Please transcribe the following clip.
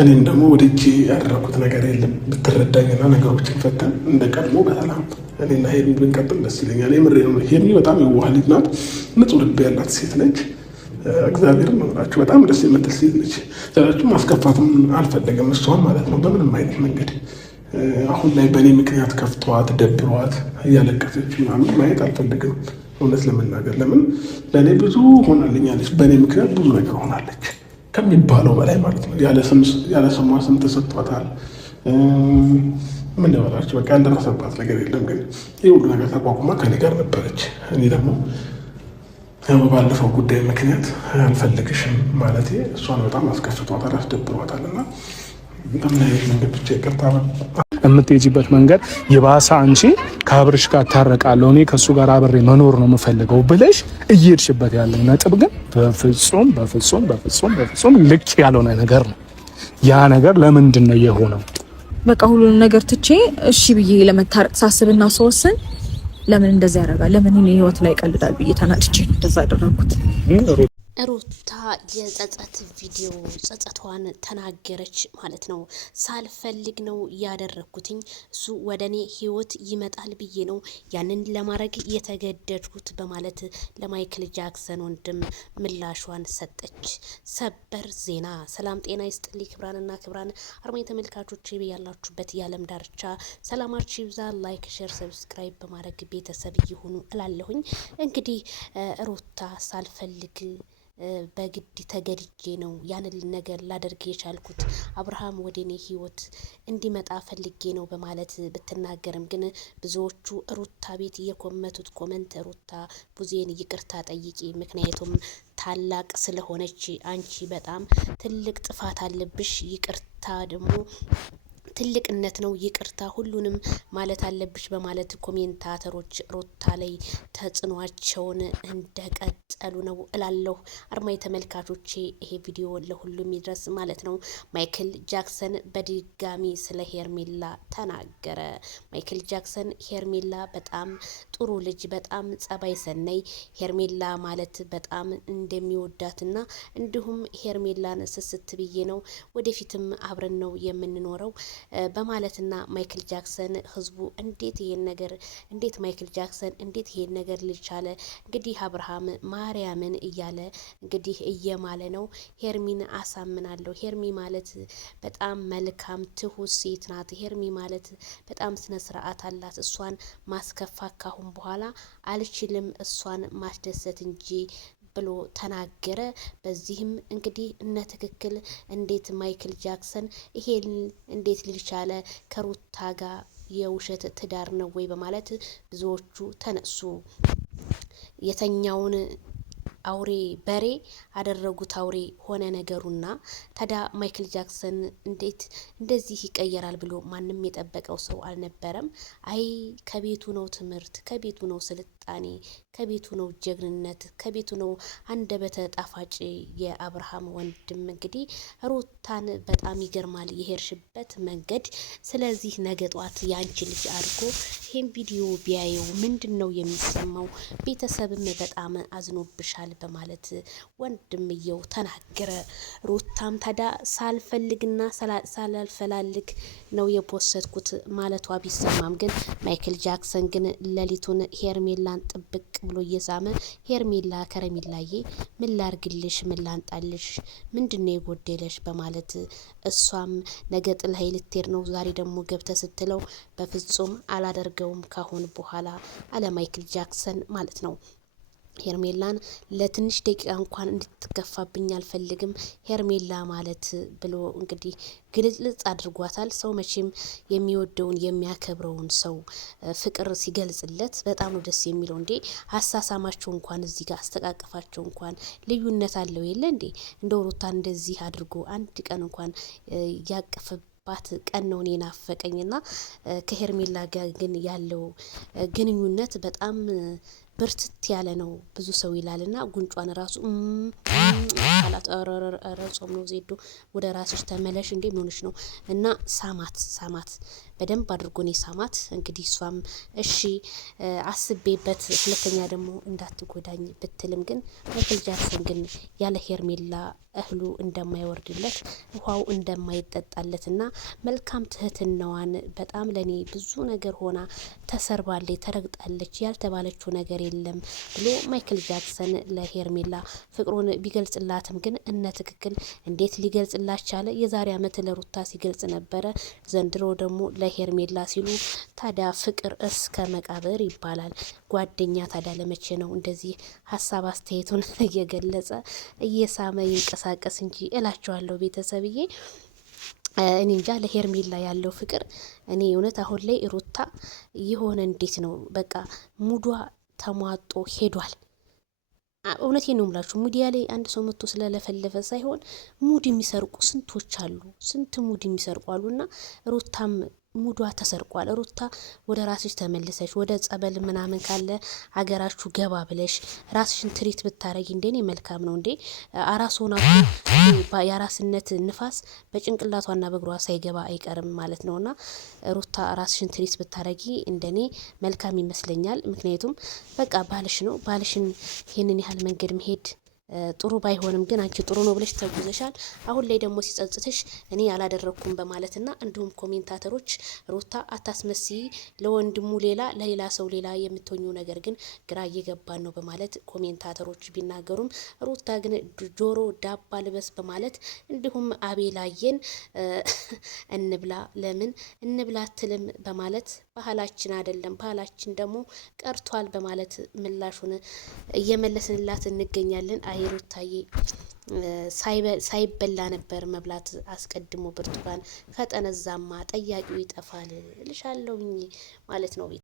እኔም ደግሞ ወደጄ ያደረኩት ነገር የለም። ብትረዳኝና ነገሮችን ፈተን እንደ ቀድሞ በሰላም እኔና ሄርሚ ብንቀጥል ደስ ይለኛል። የምሬ ነው። ሄርሚ በጣም የዋህ ልጅ ናት። ንጹህ ልብ ያላት ሴት ነች። እግዚአብሔርን መምራችሁ በጣም ደስ የምትል ሴት ነች። ስለዚህ ማስከፋትም አልፈለገም እሷን ማለት ነው በምንም አይነት መንገድ። አሁን ላይ በእኔ ምክንያት ከፍቷት ደብሯት እያለቀሰች ምናምን ማየት አልፈልግም። እውነት ለመናገር ለምን ለእኔ ብዙ ሆናልኛለች። በእኔ ምክንያት ብዙ ነገር ሆናለች ከሚባለው በላይ ማለት ነው። ያለ ስሟ ስም ተሰጥቷታል። ምን ልበላችሁ በቃ ያልደረሰባት ነገር የለም። ግን ይህ ሁሉ ነገር ተቋቁማ ከኔ ጋር ነበረች። እኔ ደግሞ ባለፈው ጉዳይ ምክንያት አልፈልግሽም ማለት እሷን በጣም አስከፍቷታል፣ አስደብሯታል። እና በምን አይነት መንገድ ብቻ ይቅርታ የምትሄጂበት መንገድ የባሰ አንቺ ከአብርሽ ጋር ታረቃለሁ እኔ ከእሱ ጋር አብሬ መኖር ነው የምፈልገው ብለሽ እየሄድሽበት ያለው ነጥብ ግን በፍጹም በፍጹም በፍጹም በፍጹም ልክ ያልሆነ ነገር ነው። ያ ነገር ለምንድን ነው የሆነው? በቃ ሁሉንም ነገር ትቼ እሺ ብዬ ለመታረቅ ሳስብና ስወስን ለምን እንደዛ ያደርጋል? ለምን እኔ ህይወት ላይ ቀልዳል ብዬ ተናድጄ እንደዛ አደረኩት። ሩታ የጸጸት ቪዲዮ ጸጸቷን ተናገረች ማለት ነው። ሳልፈልግ ነው ያደረኩትኝ፣ እሱ ወደ እኔ ህይወት ይመጣል ብዬ ነው ያንን ለማድረግ የተገደድኩት በማለት ለማይክል ጃክሰን ወንድም ምላሿን ሰጠች። ሰበር ዜና። ሰላም ጤና ይስጥልኝ ክብራንና ክብራን አርማኝ ተመልካቾች ያላችሁበት የዓለም ዳርቻ ሰላማችሁ ይብዛ። ላይክ፣ ሼር፣ ሰብስክራይብ በማድረግ ቤተሰብ ይሁኑ እላለሁኝ። እንግዲህ ሩታ ሳልፈልግ በግድ ተገድጄ ነው ያንን ነገር ላደርግ የቻልኩት፣ አብርሃም ወደ እኔ ህይወት እንዲመጣ ፈልጌ ነው በማለት ብትናገርም ግን ብዙዎቹ ሩታ ቤት የኮመቱት ኮመንት ሩታ ቡዜን ይቅርታ ጠይቂ፣ ምክንያቱም ታላቅ ስለሆነች አንቺ በጣም ትልቅ ጥፋት አለብሽ፣ ይቅርታ ደግሞ ትልቅነት ነው፣ ይቅርታ ሁሉንም ማለት አለብሽ በማለት ኮሜንታተሮች ሩታ ላይ ተጽዕኗቸውን እንደቀጠሉ ነው እላለሁ። አርማይ ተመልካቾቼ ይሄ ቪዲዮ ለሁሉም ይድረስ ማለት ነው። ማይክል ጃክሰን በድጋሚ ስለ ሄርሜላ ተናገረ። ማይክል ጃክሰን ሄርሜላ በጣም ጥሩ ልጅ፣ በጣም ጸባይ ሰናይ፣ ሄርሜላ ማለት በጣም እንደሚወዳትና እንዲሁም ሄርሜላን ስስት ብዬ ነው ወደፊትም አብረን ነው የምንኖረው በማለትና ማይክል ጃክሰን ህዝቡ እንዴት ማይክል ጃክሰን እንዴት ይሄን ነገር ልቻለ እንግዲህ አብርሃም ማርያምን እያለ እንግዲህ እየማለ ነው። ሄርሚን አሳምናለሁ፣ ሄርሚ ማለት በጣም መልካም ትሁት ሴት ናት፣ ሄርሚ ማለት በጣም ስነ ስርዓት አላት፣ እሷን ማስከፋት ካሁን በኋላ አልችልም፣ እሷን ማስደሰት እንጂ ብሎ ተናገረ። በዚህም እንግዲህ እነ ትክክል እንዴት ማይክል ጃክሰን ይሄን እንዴት ሊቻለ ከሩታ ጋር የውሸት ትዳር ነው ወይ በማለት ብዙዎቹ ተነሱ። የተኛውን አውሬ በሬ አደረጉት አውሬ ሆነ ነገሩና ታዲያ ማይክል ጃክሰን እንዴት እንደዚህ ይቀየራል ብሎ ማንም የጠበቀው ሰው አልነበረም። አይ ከቤቱ ነው ትምህርት፣ ከቤቱ ነው ስልጣኔ፣ ከቤቱ ነው ጀግንነት፣ ከቤቱ ነው አንደበተ ጣፋጭ የአብርሃም ወንድም። እንግዲህ ሩታን በጣም ይገርማል የሄርሽበት መንገድ። ስለዚህ ነገ ጧት ያንቺ ልጅ አድርጎ ይሄን ቪዲዮ ቢያየው ምንድን ነው የሚሰማው? ቤተሰብም በጣም አዝኖብሻል በማለት ወንድምየው ተናገረ። ሩታም ታዲያ ሳልፈልግና ሳላልፈላልግ ነው የፖሰትኩት ማለቷ ቢሰማም ግን ማይክል ጃክሰን ግን ሌሊቱን ሄርሜላን ጥብቅ ብሎ እየሳመ ሄርሜላ ከረሚላዬ ምን ላርግልሽ፣ ምን ላንጣልሽ፣ ምንድነው የጎደለሽ በማለት እሷም ነገ ጥላዬ ልትሄድ ነው ዛሬ ደግሞ ገብተ ስትለው በፍጹም አላደርገውም ካሁን በኋላ አለ ማይክል ጃክሰን ማለት ነው። ሄርሜላን ለትንሽ ደቂቃ እንኳን እንድትከፋብኝ አልፈልግም ሄርሜላ ማለት ብሎ እንግዲህ ግልጽልጽ አድርጓታል። ሰው መቼም የሚወደውን የሚያከብረውን ሰው ፍቅር ሲገልጽለት በጣም ነው ደስ የሚለው። እንዴ አሳሳማቸው እንኳን እዚህ ጋር አስተቃቀፋቸው እንኳን ልዩነት አለው የለ እንዴ? እንደ ሩታን እንደዚህ አድርጎ አንድ ቀን እንኳን ያቀፈባት ቀን ነው እኔ ናፈቀኝና ከሄርሜላ ጋር ግን ያለው ግንኙነት በጣም ብርትት ያለ ነው ብዙ ሰው ይላልና ጉንጯን ራሱ አላት። ኧረ ጾም ነው ዜዶ ወደ ራስሽ ተመለሽ እንዴ ምንሽ ነው? እና ሳማት በደንብ አድርጎ ነው ሳማት። እንግዲህ እሷም እሺ አስቤበት ሁለተኛ ደግሞ እንዳትጎዳኝ ብትልም ግን ማይክል ጃክሰን ግን ያለ ሄርሜላ እህሉ እንደማይወርድለት ውሃው እንደማይጠጣለትና መልካም ትህትናዋን በጣም ለኔ ብዙ ነገር ሆና ተሰርባለች፣ ተረግጣለች፣ ያልተባለችው ነገር የለም ብሎ ማይክል ጃክሰን ለሄርሜላ ፍቅሩን ቢገልጽላትም ግን እነ ትክክል እንዴት ሊገልጽላት ቻለ? የዛሬ ዓመት ለሩታ ሲገልጽ ነበረ፣ ዘንድሮ ደግሞ ለሄርሜላ ሲሉ። ታዲያ ፍቅር እስከ መቃብር ይባላል። ጓደኛ ታዲያ ለመቼ ነው እንደዚህ ሀሳብ አስተያየቱን እየገለጸ እየሳመ ይንቀሳቀስ እንጂ እላቸዋለሁ ቤተሰብዬ። እኔ እንጃ ለሄርሜላ ያለው ፍቅር እኔ እውነት አሁን ላይ ሩታ የሆነ እንዴት ነው በቃ ሙዷ ተሟጦ ሄዷል። እውነቴን ነው የምላችሁ። ሚዲያ ላይ አንድ ሰው መጥቶ ስለለፈለፈ ሳይሆን ሙድ የሚሰርቁ ስንቶች አሉ፣ ስንት ሙድ የሚሰርቁ አሉና ሩታም ሙዷ ተሰርቋል። ሩታ ወደ ራስሽ ተመልሰሽ ወደ ጸበል ምናምን ካለ ሀገራችሁ ገባ ብለሽ ራስሽን ትሪት ብታረጊ እንደኔ መልካም ነው። እንዴ አራስ ሆና የአራስነት ንፋስ በጭንቅላቷና በእግሯ ሳይገባ አይቀርም ማለት ነውና ሩታ ራስሽን ትሪት ብታረጊ እንደኔ መልካም ይመስለኛል። ምክንያቱም በቃ ባልሽ ነው። ባልሽን ይህንን ያህል መንገድ መሄድ ጥሩ ባይሆንም ግን አንቺ ጥሩ ነው ብለሽ ተጉዘሻል። አሁን ላይ ደግሞ ሲጸጽትሽ እኔ አላደረኩም በማለትና እንዲሁም ኮሜንታተሮች ሩታ አታስመስይ፣ ለወንድሙ ሌላ ለሌላ ሰው ሌላ የምትሆኚው ነገር ግን ግራ እየገባን ነው በማለት ኮሜንታተሮች ቢናገሩም ሩታ ግን ጆሮ ዳባ ልበስ በማለት እንዲሁም አቤላየን እንብላ ለምን እንብላ አትልም በማለት ባህላችን አይደለም ባህላችን ደግሞ ቀርቷል በማለት ምላሹን እየመለስንላት እንገኛለን። ሩታዬ ሳይበላ ነበር መብላት አስቀድሞ ብርቱካን ከጠነዛማ ጠያቂው ይጠፋል ልሻለሁኝ ማለት ነው።